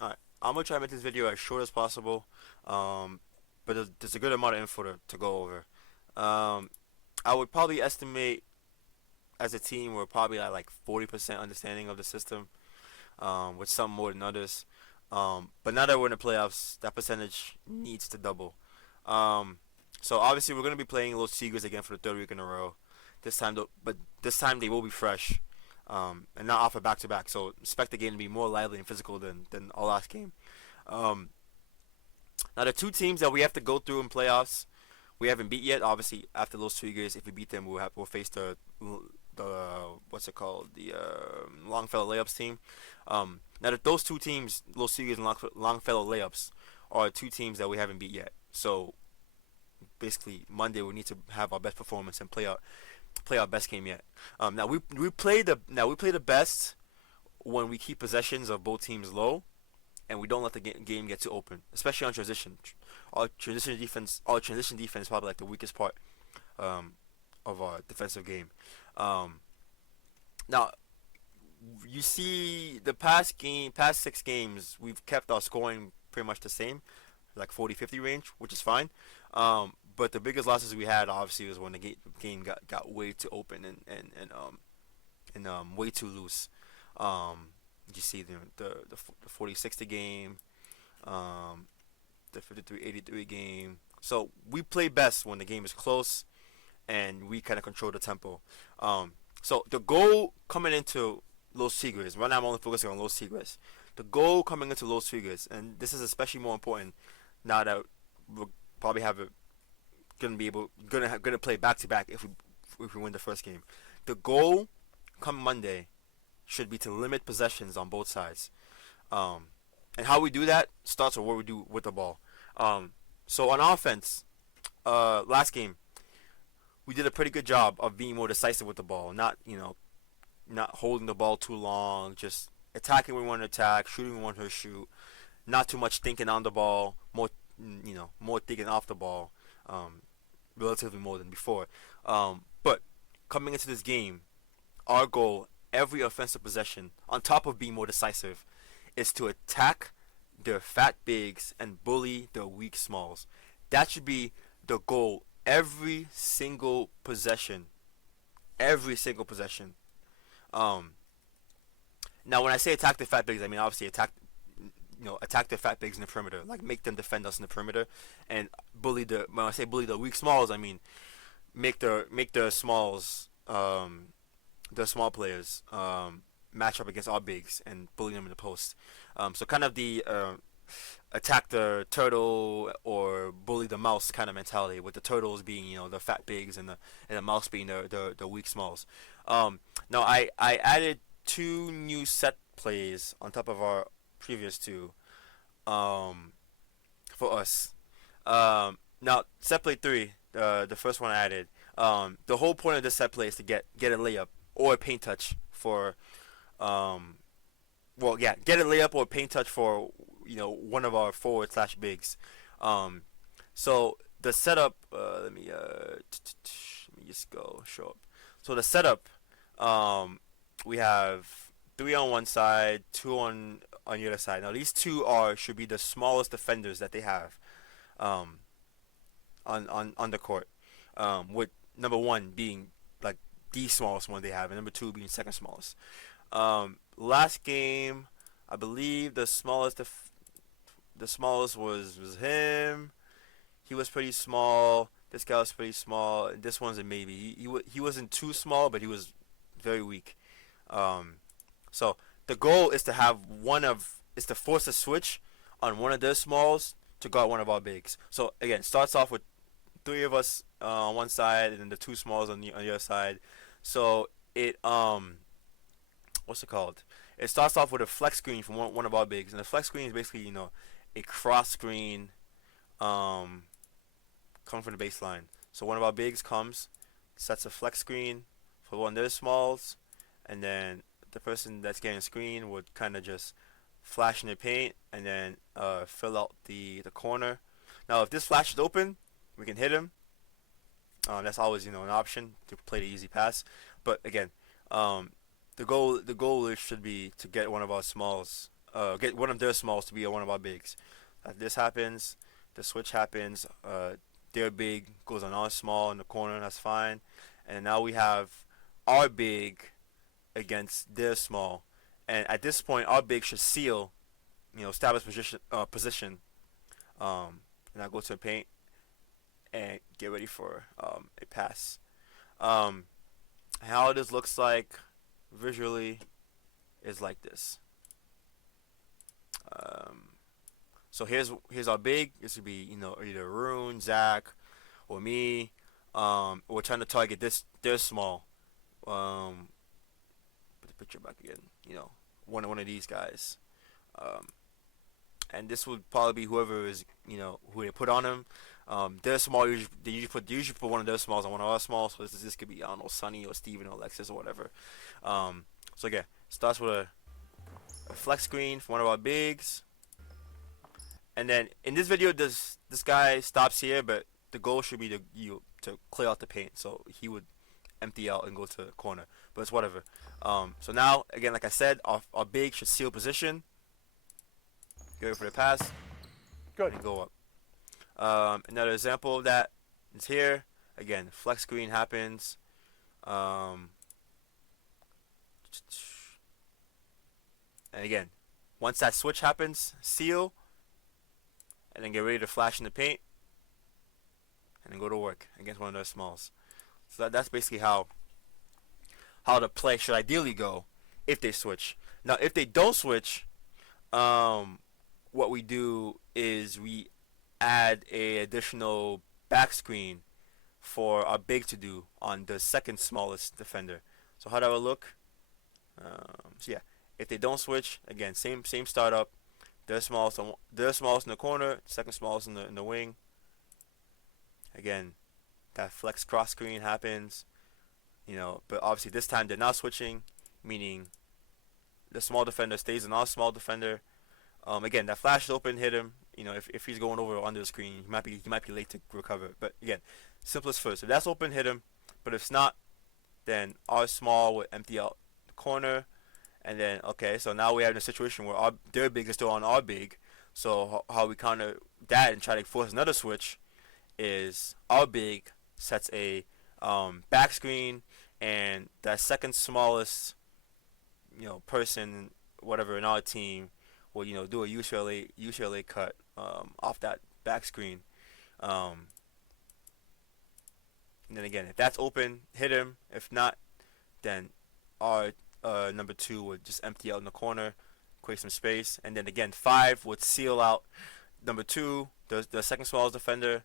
Alright, I'm gonna try to make this video as short as possible, um, but there's a good amount of info to go over. Um, I would probably estimate as a team we're probably at like 40% understanding of the system, with some more than others. But now that we're in the playoffs, that percentage needs to double. Um, so obviously we're gonna be playing Los Tigres again for the third week in a row. This time, though, but this time they will be fresh, and not off a back to back. So expect the game to be more lively and physical than our last game. Um, Now the two teams that we have to go through in playoffs, we haven't beat yet. Obviously, after those 2 years, if we beat them, we'll face the what's it called, the Longfellow Layups team. Now that those two teams, Los Tigres and Longfellow Layups, are two teams that we haven't beat yet. So basically, Monday we need to have our best performance and play our best game yet. Now we play the best when we keep possessions of both teams low and we don't let the game get too open, especially on transition. Our transition defense is probably like the weakest part, um, of our defensive game. Um, Now you see the past 6 games, we've kept our scoring pretty much the same, like 40-50 range, which is fine. But the biggest losses we had obviously was when the game got way too open and way too loose. Um, you see the 40-60 game, um, the 53-83 game. So we play best when the game is close and we kind of control the tempo. Um, so the goal coming into Los Tigres, right now I'm only focusing on Los Tigres. The goal coming into Los Tigres, and this is especially more important now that we're probably gonna play back to back if we win the first game. The goal come Monday should be to limit possessions on both sides. Um, and how we do that starts with what we do with the ball. Um, so on offense, last game we did a pretty good job of being more decisive with the ball, not holding the ball too long, just attacking when we want to attack, shooting when we want to shoot, not too much thinking on the ball, more thinking off the ball, um, relatively more than before. But coming into this game, our goal every offensive possession, on top of being more decisive, is to attack their fat bigs and bully their weak smalls. That should be the goal every single possession. Every single possession. Um, Now, when I say attack the fat bigs, I mean obviously attack the fat bigs in the perimeter, like make them defend us in the perimeter, and bully the. When I say bully the weak smalls, I mean make the smalls, the small players, match up against our bigs and bully them in the post. So kind of the attack the turtle or bully the mouse kind of mentality, with the turtles being the fat bigs and the mouse being the weak smalls. Now I added two new set plays on top of our previous two, um, for us. Now set play three, the first one I added. The whole point of this set play is to get a layup or a paint touch for, um, well, yeah, get a layup or a paint touch for one of our forward slash bigs. Um, so the setup. Let me just go show up. So the setup. Um, we have three on one side, two on the other side. Now these two are should be the smallest defenders that they have, um, on the court. With number one being like the smallest one they have, and number two being second smallest. Last game, I believe the smallest was him. He was pretty small. This guy was pretty small. This one's a maybe. He wasn't too small, but he was very weak. Um, so the goal is to have is to force a switch on one of their smalls to guard one of our bigs. So again, starts off with three of us, on one side, and then the two smalls on the other side. So what's it called? It starts off with a flex screen from one of our bigs, and the flex screen is basically a cross screen, um, coming from the baseline. So one of our bigs comes, sets a flex screen for one of their smalls, and then the person that's getting a screen would kind of just flash in the paint and then fill out the corner. Now, if this flash is open, we can hit him. That's always an option to play the easy pass. But again, um, the goal should be to get one of our smalls, get one of their smalls to be one of our bigs. This happens, the switch happens. Their big goes on our small in the corner. That's fine. And now we have our big against their small. And at this point, our big should seal, establish position. And I go to the paint and get ready for a pass. Um, how this looks like visually is like this. Um, so here's our big. This would be either Rune, Zach, or me. We're trying to target this small. Put the picture back again. One of these guys. Um, and this would probably be whoever is who they put on him. Their small they usually put one of their smalls on one of our smalls. So this could be, I don't know, Sonny or Steven or Alexis or whatever. So again, starts with a flex screen for one of our bigs. And then in this video, this guy stops here, but the goal should be to clear out the paint. So he would empty out and go to the corner, but it's whatever. So now again, like I said, our big should seal position. Get ready for the pass. Good. And go up. Another example of that is here. Again, flex screen happens. And again, once that switch happens, seal, and then get ready to flash in the paint, and then go to work against one of those smalls. So that's basically how the play should ideally go if they switch. Now, if they don't switch, what we do is we add a additional back screen for our big to do on the second smallest defender. So how that will look? So yeah, if they don't switch, again, same startup. They're smallest in the corner, second smallest in the wing. Again, that flex cross screen happens, but obviously this time they're not switching, meaning the small defender stays in our small defender. Again, that flash is open, hit him. If he's going over or under the screen, he might be late to recover. But again, simplest first. If that's open, hit him. But if it's not, then our small would empty out the corner. And then, okay, so now we have a situation where their big is still on our big. So how we counter that and try to force another switch is our big sets a back screen, and that second smallest person, whatever, in our team will do a UCLA cut off that back screen. And then again, if that's open, hit him. If not, then our number 2 would just empty out in the corner, create some space, and then again 5 would seal out number 2, the second smallest defender.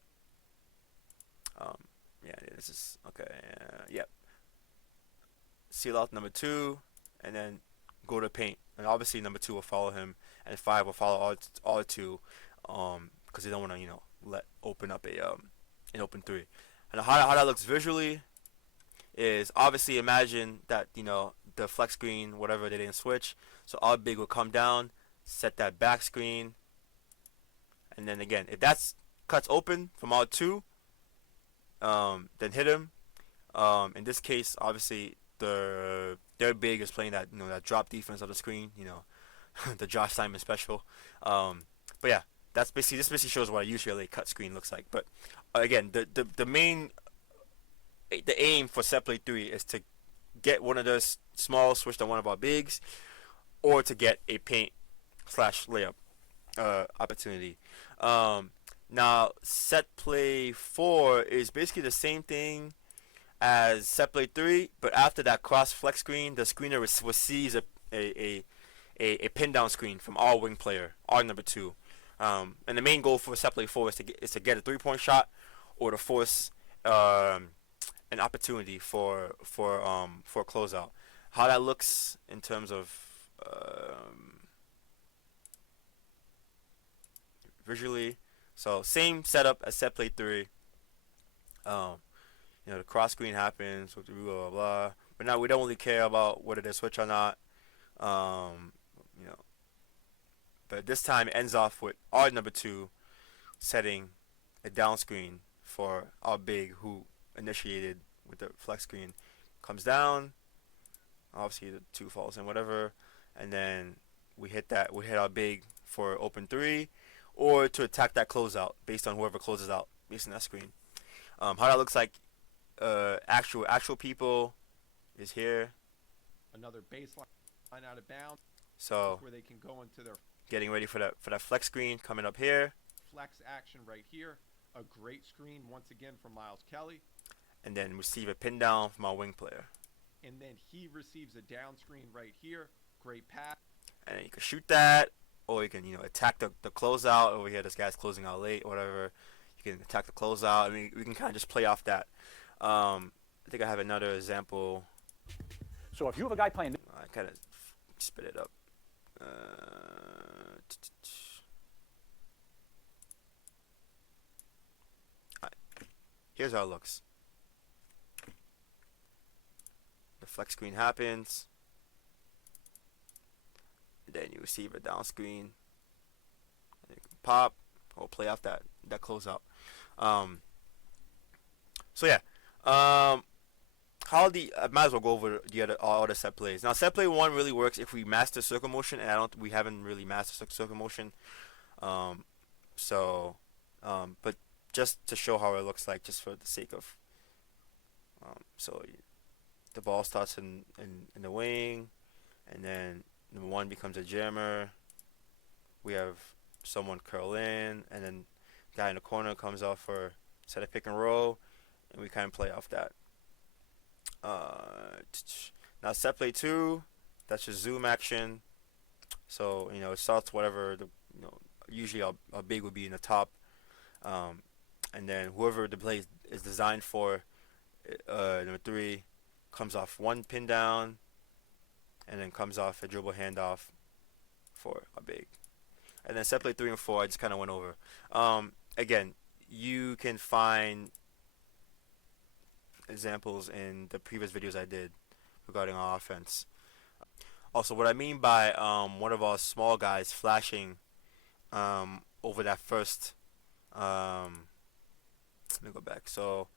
Yeah, this is okay. Yep. Seal out number 2, and then go to paint. And obviously number 2 will follow him, and 5 will follow all 2, because they don't want to let open up an open 3. And how that looks visually is, obviously imagine that the flex screen, whatever, they didn't switch, so our big will come down, set that back screen, and then again, if that's cuts open from all 2, then hit him. In this case, obviously their big is playing that that drop defense of the screen, the Josh Simon special. But yeah, this basically shows what a UCLA cut screen looks like. But again, the main aim for set play 3 is to get one of those small switched on one of our bigs, or to get a paint / layup opportunity. Now, set play 4 is basically the same thing as set play 3, but after that cross flex screen, the screener receives a pin down screen from our wing player, our number 2. And the main goal for set play 4 is to get a 3-point shot, or to force an opportunity for a closeout. How that looks in terms of visually. So same setup as set play 3. The cross screen happens with blah blah blah. But now we don't really care about whether they switch or not. But this time it ends off with our number 2 setting a down screen for our big, who initiated with the flex screen. Comes down. Obviously the 2 falls in, whatever, and then we hit that. We hit our big for open three, or to attack that closeout based on whoever closes out based on that screen. How that looks like, actual people is here. Another baseline out of bounds. So where they can go into their getting ready for that flex screen coming up here. Flex action right here. A great screen once again from Miles Kelly. And then receive a pin down from our wing player. And then he receives a down screen right here. Great pass. And you can shoot that, or you can attack the closeout over here. This guy's closing out late, or whatever. You can attack the closeout. I mean, we can kind of just play off that. I think I have another example. So if you have a guy playing, I kind of spit it up. Here's how it looks. The flex screen happens. Then you receive a down screen. And you can pop or play off that closeout. So yeah. I might as well go over all other set plays. Now, set play 1 really works if we master circle motion, and we haven't really mastered circle motion. But just to show how it looks like, just for the sake of, the ball starts in the wing, and then number 1 becomes a jammer. We have someone curl in, and then guy in the corner comes off for set of pick and roll, and we kind of play off that. Now set play 2, that's just zoom action. So it starts whatever usually our big would be in the top, and then whoever the play is designed for, number 3, comes off 1 pin down, and then comes off a dribble handoff for a big. And then set play 3 and 4 I just kind of went over. Again, you can find examples in the previous videos I did regarding our offense. Also, what I mean by one of our small guys flashing over that first, let me go back. So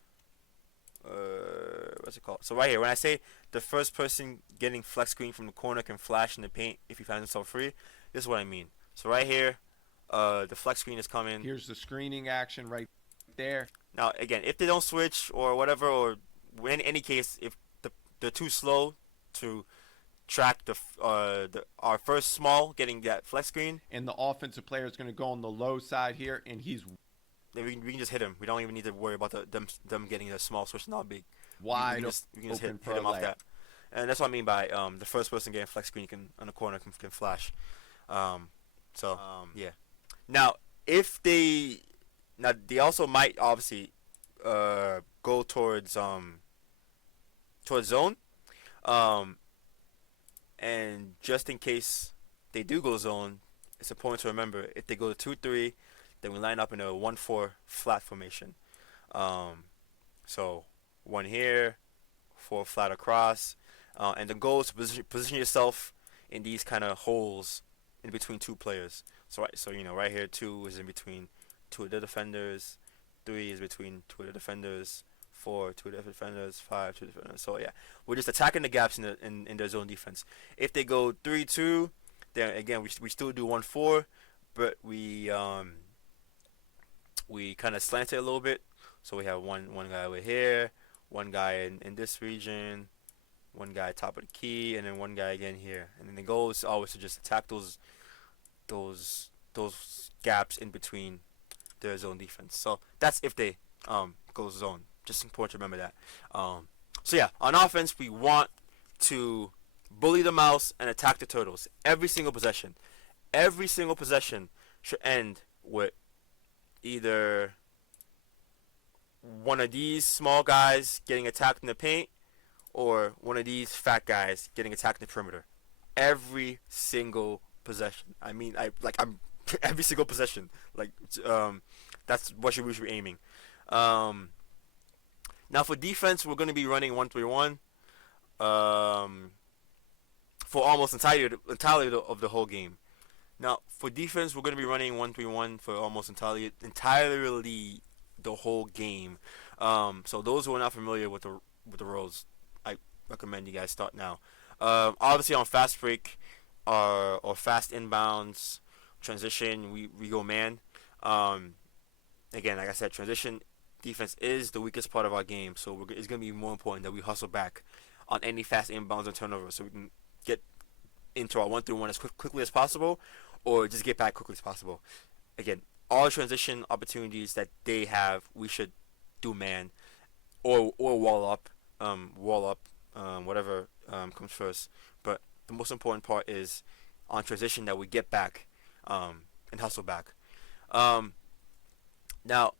what's it called? So right here, when I say the first person getting flex screen from the corner can flash in the paint if he finds himself free, this is what I mean. So right here, the flex screen is coming. Here's the screening action right there. Now again, if they don't switch or whatever, or in any case, if they're too slow to track our first small getting that flex screen, and the offensive player is going to go on the low side here, and then we can just hit him. We don't even need to worry about them getting a small switch, not big. Wide we can just hit him off that. And that's what I mean by the first person getting flex screen on the corner can flash. Yeah. Now they also might obviously go towards zone, and just in case they do go zone, it's important to remember if they go to 2-3, then we line up in a 1-4 flat formation. So 1 here, 4 flat across, and the goal is to position yourself in these kind of holes in between 2 players. So right here 2 is in between 2 of the defenders, 3 is between 2 of the defenders, 4 2 of the defenders, 5 2 defenders. So yeah, we're just attacking the gaps in their zone defense. If they go 3-2, then again we still do 1-4, but we kind of slant it a little bit. So we have one guy over here, one guy in this region, one guy top of the key, and then one guy again here. And then the goal is always to just attack those gaps in between their zone defense. So that's if they go zone. Just important to remember that. So yeah, on offense we want to bully the mouse and attack the turtles. Every single possession should end with either one of these small guys getting attacked in the paint, or one of these fat guys getting attacked in the perimeter. Every single possession. I'm every single possession. That's what we should be aiming. Now for defense, we're going to be running 1-3-1 for almost entirely of the whole game. Now for defense, we're going to be running 1-3-1 for almost entirely the whole game. So those who are not familiar with the roles, I recommend you guys start now. Obviously on fast break, or fast inbounds, transition, we go man. Um, Again, like I said, transition defense is the weakest part of our game, so it's going to be more important that we hustle back on any fast inbounds and turnovers, so we can get into our 1-through-1 as quickly as possible, or just get back quickly as possible. Again, all transition opportunities that they have, we should do man or wall up, whatever comes first. But the most important part is on transition that we get back and hustle back. Um, Now,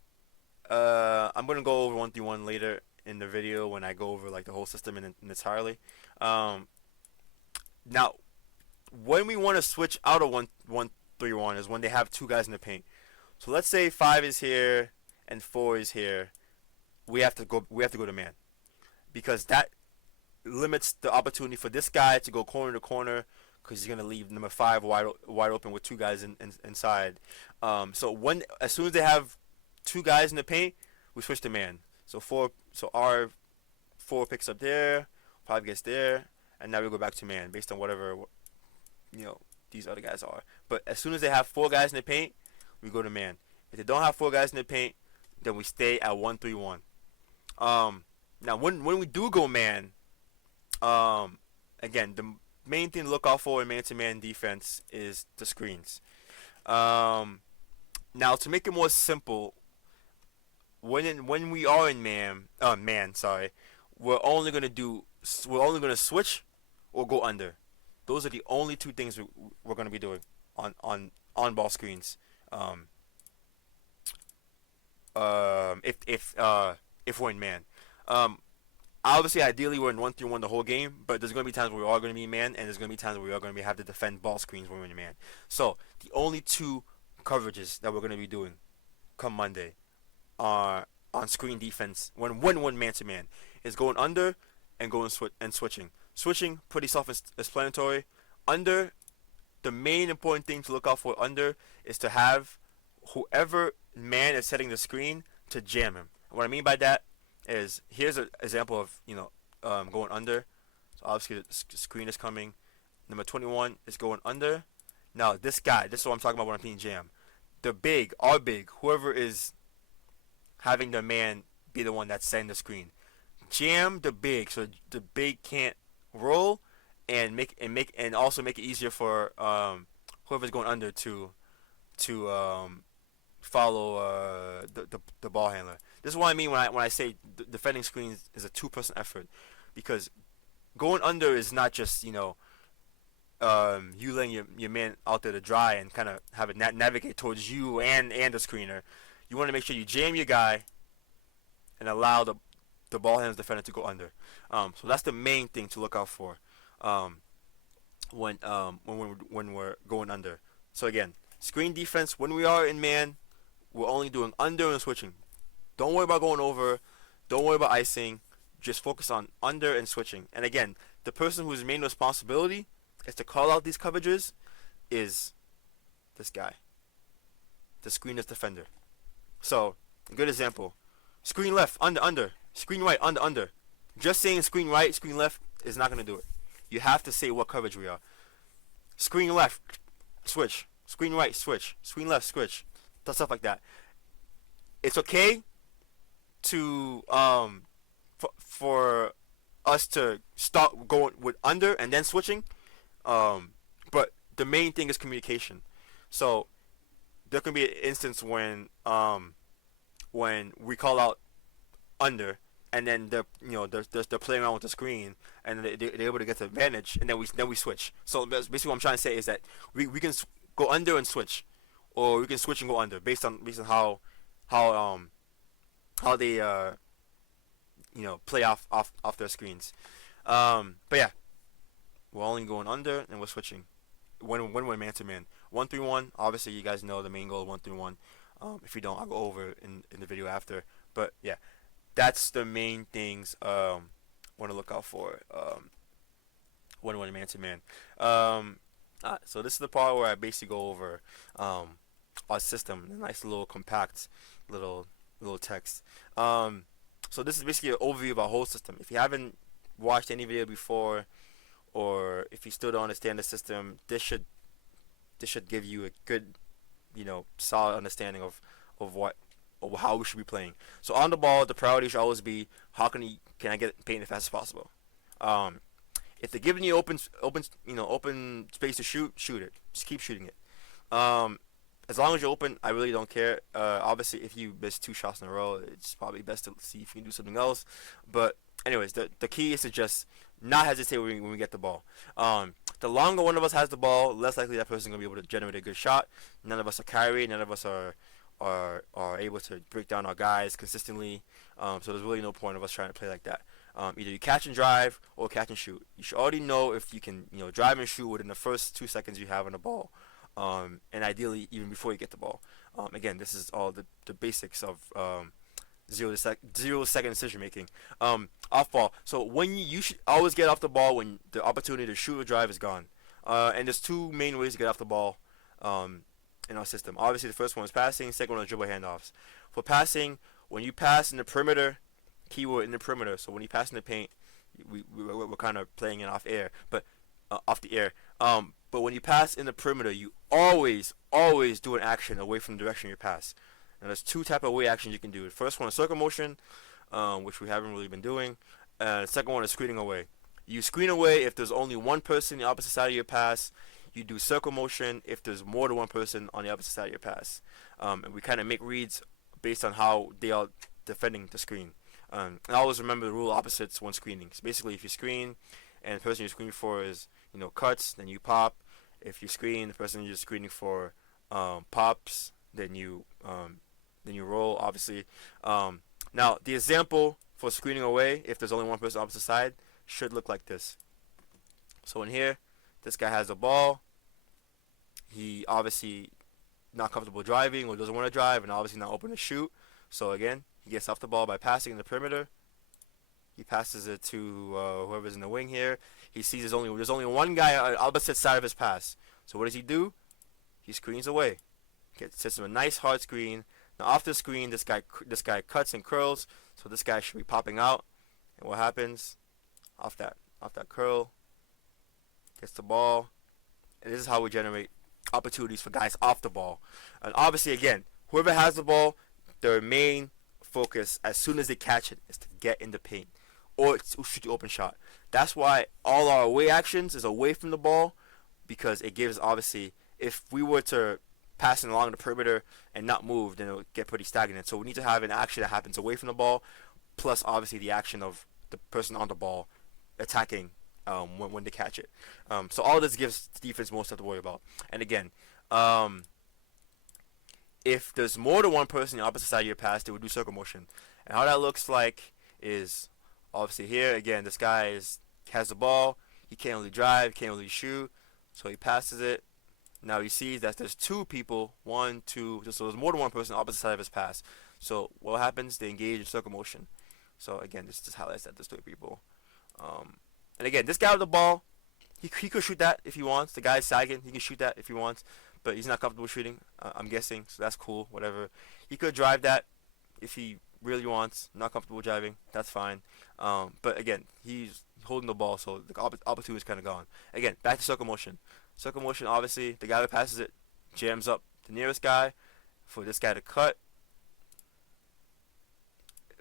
I'm gonna go over 1-through-1 later in the video when I go over like the whole system in entirely. Um, Now, when we want to switch out of 1-3-1 is when they have two guys in the paint. So let's say 5 is here and 4 is here. We have to go. We have to go to man because that limits the opportunity for this guy to go corner to corner because he's gonna leave number 5 wide open with two guys inside. So as soon as they have two guys in the paint, we switch to man. So our 4 picks up there, 5 gets there, and now we go back to man based on whatever these other guys are. But as soon as they have 4 guys in the paint, we go to man. If they don't have 4 guys in the paint, then we stay at 1-3-1. Now when we do go man, again the main thing to look out for in man-to-man defense is the screens. Now to make it more simple, when we are in man, sorry, we're only gonna switch or go under. Those are the only 2 things we're gonna be doing on ball screens. If we're in man. Obviously, ideally, we're in 1-3-1 the whole game, but there's going to be times where we are going to be man, and there's going to be times where we are going to have to defend ball screens when we're in man. So, the only 2 coverages that we're going to be doing come Monday are on screen defense when man-to-man is going under and switching. Switching, pretty self-explanatory. Under, the main important thing to look out for under is to have whoever man is setting the screen to jam him. And what I mean by that is, here's an example of going under. So obviously the screen is coming. Number 21 is going under. Now this is what I'm talking about when I'm being jam. Our big, whoever is having the man be the one that's setting the screen, jam the big so the big can't roll, and also make it easier for whoever's going under to follow the ball handler. This is what I mean when I say defending screens is a 2-person effort, because going under is not just you letting your man out there to dry and kind of have it navigate towards you and the screener. You want to make sure you jam your guy and allow the ball handler's defender to go under. So that's the main thing to look out for when we're going under. So again, screen defense, when we are in man, we're only doing under and switching. Don't worry about going over. Don't worry about icing. Just focus on under and switching. And again, the person whose main responsibility is to call out these coverages is this guy, the screenless defender. So, a good example. Screen left, under. Screen right, under. Just saying screen right, screen left is not going to do it. You have to say what coverage we are. Screen left, switch. Screen right, switch. Screen left, switch. Stuff like that. It's okay to for us to start going with under and then switching, but the main thing is communication. So there can be an instance when we call out under, and then they're playing around with the screen, and they're able to get the advantage, and then we switch. So basically what I'm trying to say is that we can go under and switch, or we can switch and go under based on how they play off their screens. But yeah, we're only going under and we're switching when we're man to man. 1-3-1. Obviously, you guys know the main goal of 1-3-1. If you don't, I'll go over it in the video after. But yeah, that's the main things want to look out for when we're man to man. So this is the part where I basically go over our system, a nice little compact little text. So this is basically an overview of our whole system. If you haven't watched any video before, or if you still don't understand the system, this should give you a good, solid understanding of how we should be playing. So on the ball, the priority should always be how can I get paint as fast as possible. Um, if they're giving you open space to shoot it. Just keep shooting it. As long as you're open, I really don't care. Obviously, if you miss 2 shots in a row, it's probably best to see if you can do something else. But anyways, the key is to just not hesitate when we get the ball. The longer one of us has the ball, less likely that person's gonna be able to generate a good shot. None of us are carry. None of us are able to break down our guys consistently. So there's really no point of us trying to play like that. Either you catch and drive or catch and shoot. You should already know if you can, drive and shoot within the first 2 seconds you have on the ball. And ideally even before you get the ball. Again, this is all the basics of 0 second decision making. Off ball. So when you should always get off the ball when the opportunity to shoot or drive is gone. And there's 2 main ways to get off the ball in our system. Obviously, the first one is passing. Second one is dribble handoffs. For passing, when you pass in the perimeter, keyword in the perimeter. So when you pass in the paint, we're kind of playing it off off the air. But when you pass in the perimeter, you always do an action away from the direction you pass. And there's 2 type of away actions you can do. The first one is circle motion, which we haven't really been doing. The second one is screening away. You screen away if there's only one person on the opposite side of your pass. You do circle motion if there's more than one person on the opposite side of your pass. And we kind of make reads based on how they are defending the screen. And always remember the rule opposites when screening. So basically, if you screen and the person you're screening for is cuts, then you pop. If you screen the person you're screening for pops, then you roll. Obviously, now the example for screening away, if there's only one person on the opposite side, should look like this. So in here, this guy has a ball. He obviously not comfortable driving or doesn't want to drive, and obviously not open to shoot. So again, he gets off the ball by passing in the perimeter. He passes it to whoever's in the wing here. He sees there's only one guy on the opposite side of his pass. So what does he do? He screens away. Sets him a nice hard screen. Now off the screen, this guy cuts and curls. So this guy should be popping out. And what happens? Off that curl, gets the ball. And this is how we generate opportunities for guys off the ball. And obviously, again, whoever has the ball, their main focus as soon as they catch it is to get in the paint or shoot the open shot. That's why all our away actions is away from the ball, because it gives, obviously, if we were to pass it along the perimeter and not move, then it would get pretty stagnant. So we need to have an action that happens away from the ball, plus obviously the action of the person on the ball attacking when they catch it. So all this gives the defense more stuff to worry about. And again, if there's more than one person on the opposite side of your pass, they would do circle motion. And how that looks like is obviously here, again, this guy has the ball. He can't really drive, can't really shoot. So he passes it. Now he sees that there's 2 people, 1, 2, so there's more than one person on the opposite side of his pass. So what happens? They engage in circle motion. So again, this just highlights that there's 3 people. And again, this guy with the ball, he could shoot that if he wants. The guy's sagging, he can shoot that if he wants. But he's not comfortable shooting, I'm guessing, so that's cool, whatever. He could drive that if he really wants, not comfortable driving, that's fine. But again, he's holding the ball, so the opportunity is kind of gone. Again, back to circle motion. Circle motion, obviously, the guy that passes it jams up the nearest guy for this guy to cut.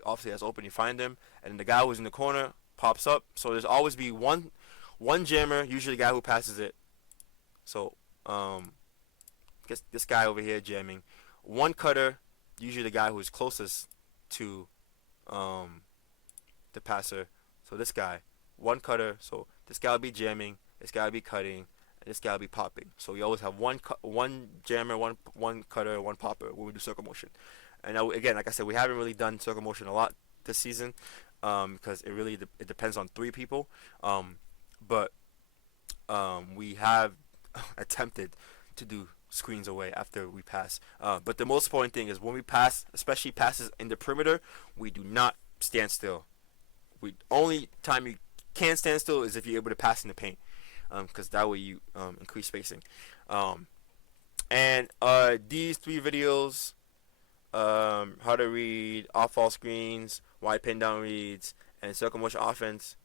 Obviously, that's open, you find him. And then the guy who's in the corner pops up. So there's always be one jammer, usually the guy who passes it. So, this guy over here jamming. One cutter, usually the guy who's closest to the passer. So this guy, one cutter. So this guy will be jamming, this guy will be cutting, and this guy will be popping. So you always have one jammer, one cutter, one popper when we do circle motion. And now, again, like I said, we haven't really done circle motion a lot this season because it really it depends on 3 people. But we have attempted to do screens away after we pass. But the most important thing is when we pass, especially passes in the perimeter, we do not stand still. Only time you can stand still is if you're able to pass in the paint, because that way you increase spacing. And these 3 videos, how to read, off-ball screens, wide pin down reads, and circle motion offense,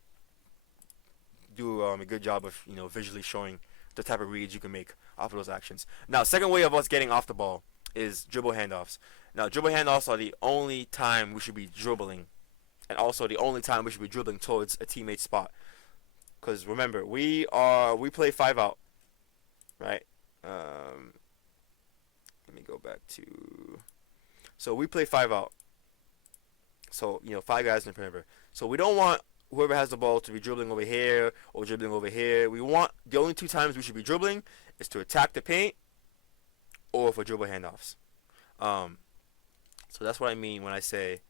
do a good job of visually showing the type of reads you can make off of those actions. Now, second way of us getting off the ball is dribble handoffs. Now, dribble handoffs are the only time we should be dribbling, and also the only time we should be dribbling towards a teammate's spot. Because remember, we play 5 out, right? Let me go back to. So we play 5 out. So 5 guys in the perimeter. So we don't want whoever has the ball to be dribbling over here or dribbling over here. We want the only 2 times we should be dribbling is to attack the paint or for dribble handoffs. So that's what I mean when I say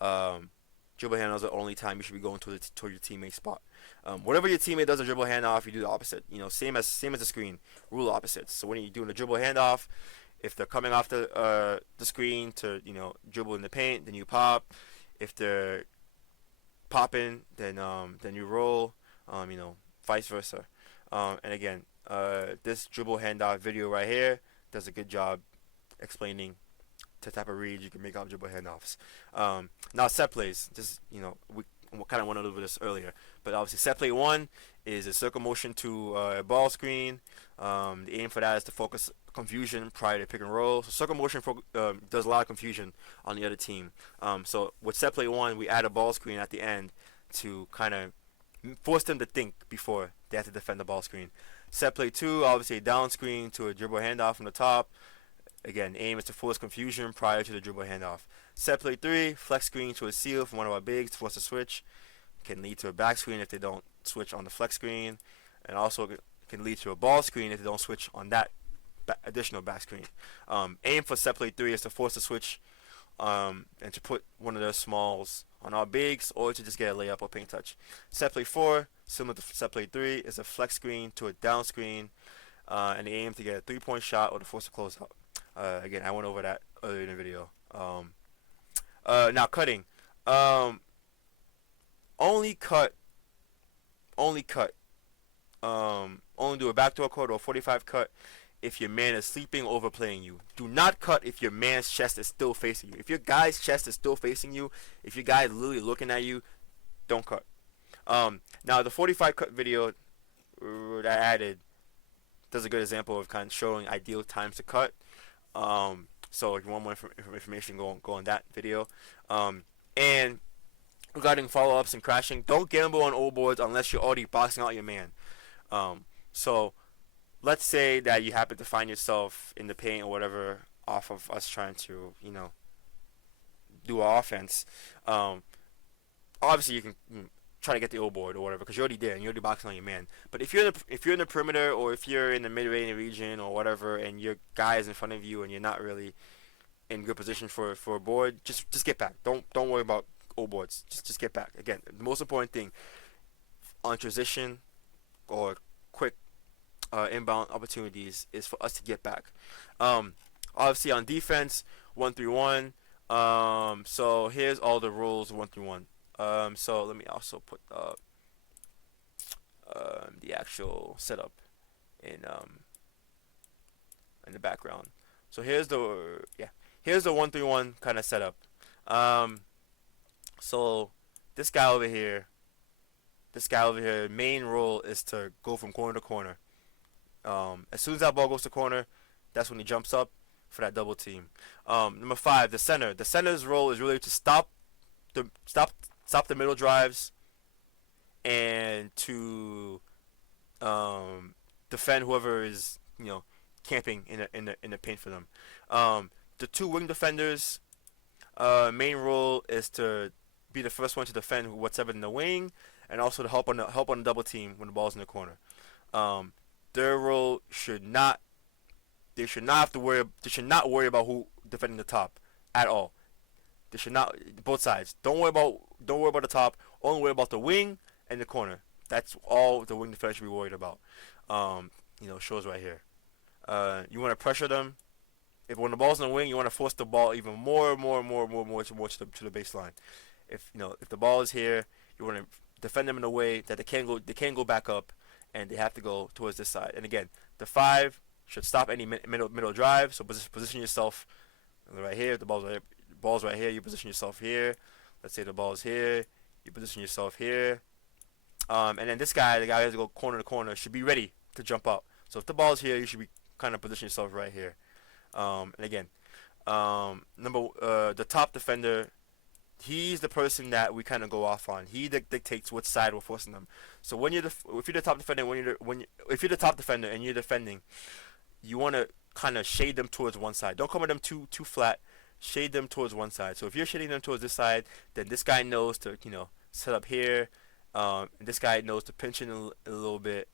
dribble handoffs are the only time you should be going toward your teammate's spot. Whatever your teammate does a dribble handoff, you do the opposite. Same as the screen, rule opposites. So when you're doing a dribble handoff, if they're coming off the screen to dribble in the paint, then you pop. If they're popping, then you roll. Vice versa. And again, this dribble handoff video right here does a good job explaining the type of reads you can make off dribble handoffs. Now set plays. We kind of went over this earlier, but obviously set play 1 is a circle motion to a ball screen. The aim for that is to focus confusion prior to pick and roll. So circle motion does a lot of confusion on the other team. So with set play 1, we add a ball screen at the end to kind of force them to think before they have to defend the ball screen. Set play 2, obviously a down screen to a dribble handoff from the top. Again, the aim is to force confusion prior to the dribble handoff. Set play 3, flex screen to a seal from one of our bigs to force a switch. Can lead to a back screen if they don't switch on the flex screen, and also can lead to a ball screen if they don't switch on that additional back screen. Aim for set play 3 is to force a switch and to put one of their smalls on our bigs, or to just get a layup or paint touch. Set play 4, similar to set play 3, is a flex screen to a down screen, and the aim to get a 3-point shot or to force a closeout. Again, I went over that earlier in the video. Now cutting. Only do a backdoor cut or a 45 cut if your man is sleeping or overplaying you. Do not cut if your man's chest is still facing you. If your guy's chest is still facing you, if your guy is literally looking at you, don't cut. Now the 45 cut video that I added does a good example of kind of showing ideal times to cut. So if you want more information, go on that video. And regarding follow-ups and crashing, don't gamble on old boards unless you're already boxing out your man. So let's say that you happen to find yourself in the paint or whatever off of us trying to, do our offense. Obviously you can try to get the old board or whatever because you're already there and you're already boxing on your man. But if you're in the perimeter or if you're in the mid-range region or whatever and your guy is in front of you and you're not really in good position for a board, just get back. Don't worry about old boards. Just get back. Again, the most important thing on transition or quick inbound opportunities is for us to get back. Obviously on defense, 1-3-1. So here's all the rules 1-3-1. So let me also put the actual setup in the background. So here's the 1-3-1 kind of setup. So this guy over here, main role is to go from corner to corner. As soon as that ball goes to corner, that's when he jumps up for that double team. Number 5, the center. The center's role is really to stop the middle drives and to defend whoever is camping in the paint for them. The 2 wing defenders, main role is to be the first one to defend what's ever in the wing, and also to help on the double team when the ball's in the corner. Their role they should not worry about who defending the top at all. They should not, both sides. Don't worry about the top. Only worry about the wing and the corner. That's all the wing defender should be worried about. Shows right here. You want to pressure them. When the ball's in the wing, you want to force the ball even more to the baseline. If the ball is here, you want to defend them in a way that they can't go back up, and they have to go towards this side. And again, the 5 should stop any middle drive. So position yourself right here. The ball's right here. You position yourself here. Let's say the ball's here. You position yourself here. And then this guy, the guy who has to go corner to corner, should be ready to jump out. So if the ball's here, you should be kind of position yourself right here. And again, the top defender, he's the person that we kind of go off on. He dictates which side we're forcing them. So when if you're the top defender, if you're the top defender and you're defending, you want to kind of shade them towards one side. Don't come at them too flat. Shade them towards one side. So if you're shading them towards this side, then this guy knows to set up here. This guy knows to pinch in a little bit,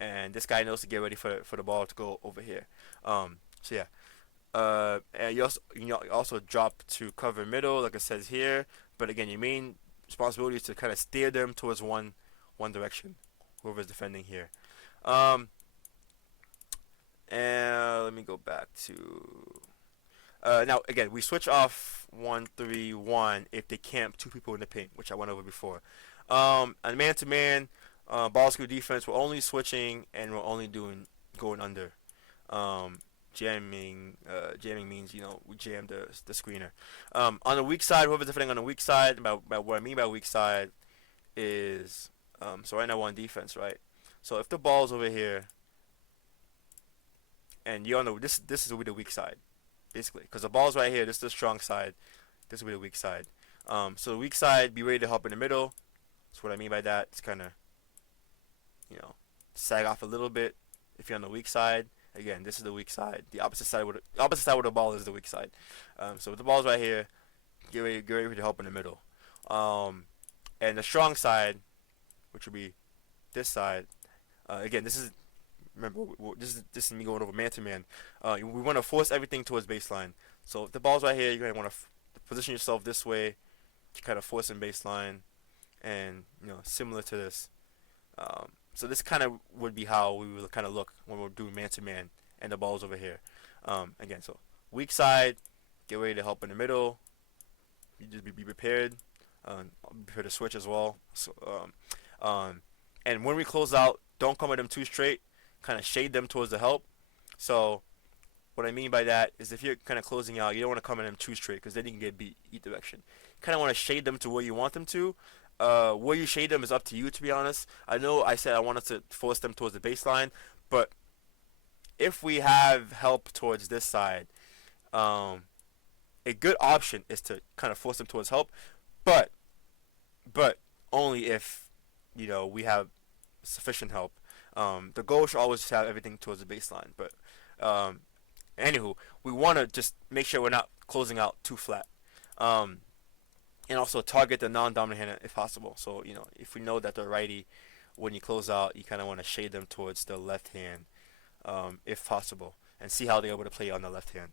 and this guy knows to get ready for the ball to go over here. So yeah. And you also drop to cover middle, like it says here. But again, your main responsibility is to kind of steer them towards one direction, whoever's defending here. And let me go back to now again, we switch off 1-3-1 if they camp two people in the paint, which I went over before. And man-to-man, ball screen defense, we're only switching and we're only doing going under. Jamming means we jam the screener. On the weak side, whoever's defending on the weak side, about what I mean by weak side is so right now we're on defense, right? So if the ball's over here and you're on this will be the weak side, basically, because the ball's right here. This is the strong side. This will be the weak side. So the weak side, be ready to help in the middle. That's what I mean by that. It's kind of sag off a little bit if you're on the weak side. Again, this is the weak side. The opposite side where the ball is the weak side. So with the ball's right here, get ready to help in the middle. And the strong side, which would be this side. Again, this is this is me going over man to man. We want to force everything towards baseline. So if the ball's right here, you're gonna want to position yourself this way, to kind of force in baseline, and similar to this. So this kind of would be how we would kind of look when we're doing man-to-man and the ball's over here. Again, so weak side, get ready to help in the middle. You just be prepared. Be prepared to switch as well. So, and when we close out, don't come at them too straight. Kind of shade them towards the help. So what I mean by that is if you're kind of closing out, you don't want to come at them too straight because then you can get beat either direction. You kind of want to shade them to where you want them to. Where you shade them is up to you, to be honest. I know I said I wanted to force them towards the baseline, but if we have help towards this side, a good option is to kind of force them towards help, but only if we have sufficient help. The goal should always have everything towards the baseline, but anywho, we want to just make sure we're not closing out too flat. And also target the non-dominant hand if possible. So, if we know that they're righty, when you close out, you kind of want to shade them towards the left hand, if possible, and see how they're able to play on the left hand.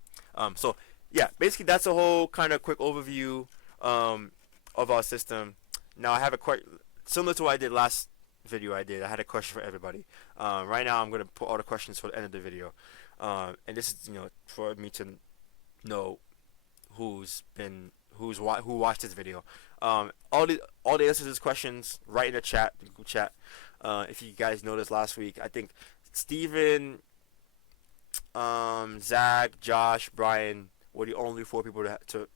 So, yeah, basically that's a whole kind of quick overview of our system. Now, I have a question similar to what I did last video I had a question for everybody. Right now, I'm going to put all the questions for the end of the video. And this is, for me to know who watched this video. All the answers to these questions right in the chat, Google chat. If you guys noticed last week, I think Steven, Zach, Josh, Brian were the only 4 people to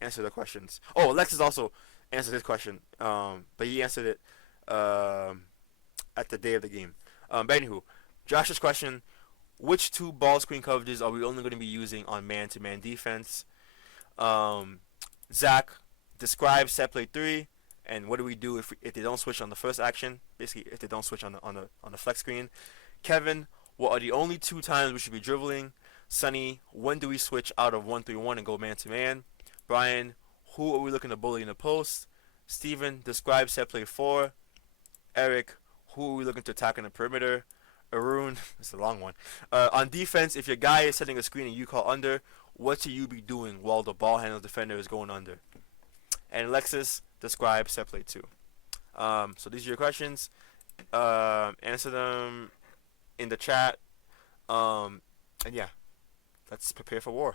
answer the questions. Oh, Alexis also answered this question, but he answered it at the day of the game. But anywho, Josh's question: which 2 ball screen coverages are we only going to be using on man-to-man defense? Zach, describe set play 3, and what do we do if they don't switch on the first action? Basically, if they don't switch on the flex screen. Kevin, what are the only 2 times we should be dribbling? Sonny, when do we switch out of 1-3-1 and go man-to-man? Brian, who are we looking to bully in the post? Steven, describe set play 4. Eric, who are we looking to attack in the perimeter? Arun, it's a long one. On defense, if your guy is setting a screen and you call under, what should you be doing while the ball handler defender is going under? And Alexis, describe set play 2. So these are your questions. Answer them in the chat. And yeah, let's prepare for war.